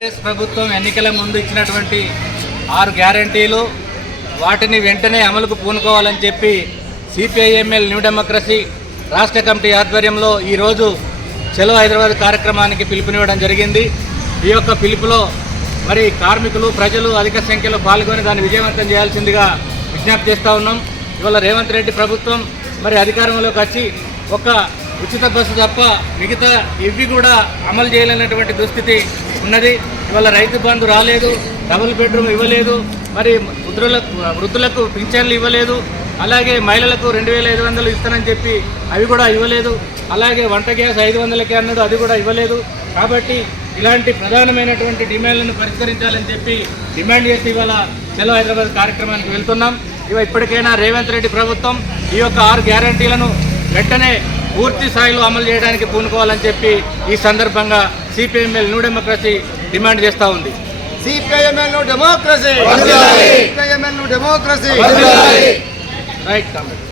కాంగ్రెస్ ప్రభుత్వం ఎన్నికల ముందు ఇచ్చినటువంటి ఆరు గ్యారంటీలు వాటిని వెంటనే అమలుకు పూనుకోవాలని చెప్పి సిపిఐఎంఎల్ న్యూ డెమోక్రసీ రాష్ట్ర కమిటీ ఆధ్వర్యంలో ఈరోజు చెలో హైదరాబాద్ కార్యక్రమానికి పిలుపునివ్వడం జరిగింది. ఈ యొక్క పిలుపులో మరి కార్మికులు ప్రజలు అధిక సంఖ్యలో పాల్గొని దాన్ని విజయవంతం చేయాల్సిందిగా విజ్ఞప్తి చేస్తూ ఉన్నాం. ఇవాళ రేవంత్ రెడ్డి ప్రభుత్వం మరి అధికారంలోకి వచ్చి ఒక ఉచిత బస్సు తప్ప మిగతా ఇవి కూడా అమలు చేయలేనటువంటి దుస్థితి ఉన్నది. ఇవాళ రైతు బంధు రాలేదు డబుల్ బెడ్రూమ్ ఇవ్వలేదు మరి వృద్ధులకు వృద్ధులకు పింఛన్లు ఇవ్వలేదు అలాగే మహిళలకు రెండు వేల ఐదు వందలు ఇస్తానని చెప్పి అవి కూడా ఇవ్వలేదు అలాగే వంట గ్యాస్ ఐదు వందలకి అన్నాడు అది కూడా ఇవ్వలేదు. కాబట్టి ఇలాంటి ప్రధానమైనటువంటి డిమాండ్లను పరిష్కరించాలని చెప్పి డిమాండ్ చేసి ఇవాళ సెలవు హైదరాబాద్ కార్యక్రమానికి వెళ్తున్నాం. ఇవ ఇప్పటికైనా రేవంత్ రెడ్డి ప్రభుత్వం ఈ యొక్క ఆరు గ్యారంటీలను వెంటనే పూర్తి స్థాయిలో అమలు చేయడానికి పూనుకోవాలని చెప్పి ఈ సందర్భంగా సిపిఎంఎల్ న్యూ డెమోక్రసీ డిమాండ్ చేస్తూ ఉంది. CPIML democracy CPIML democracy write comment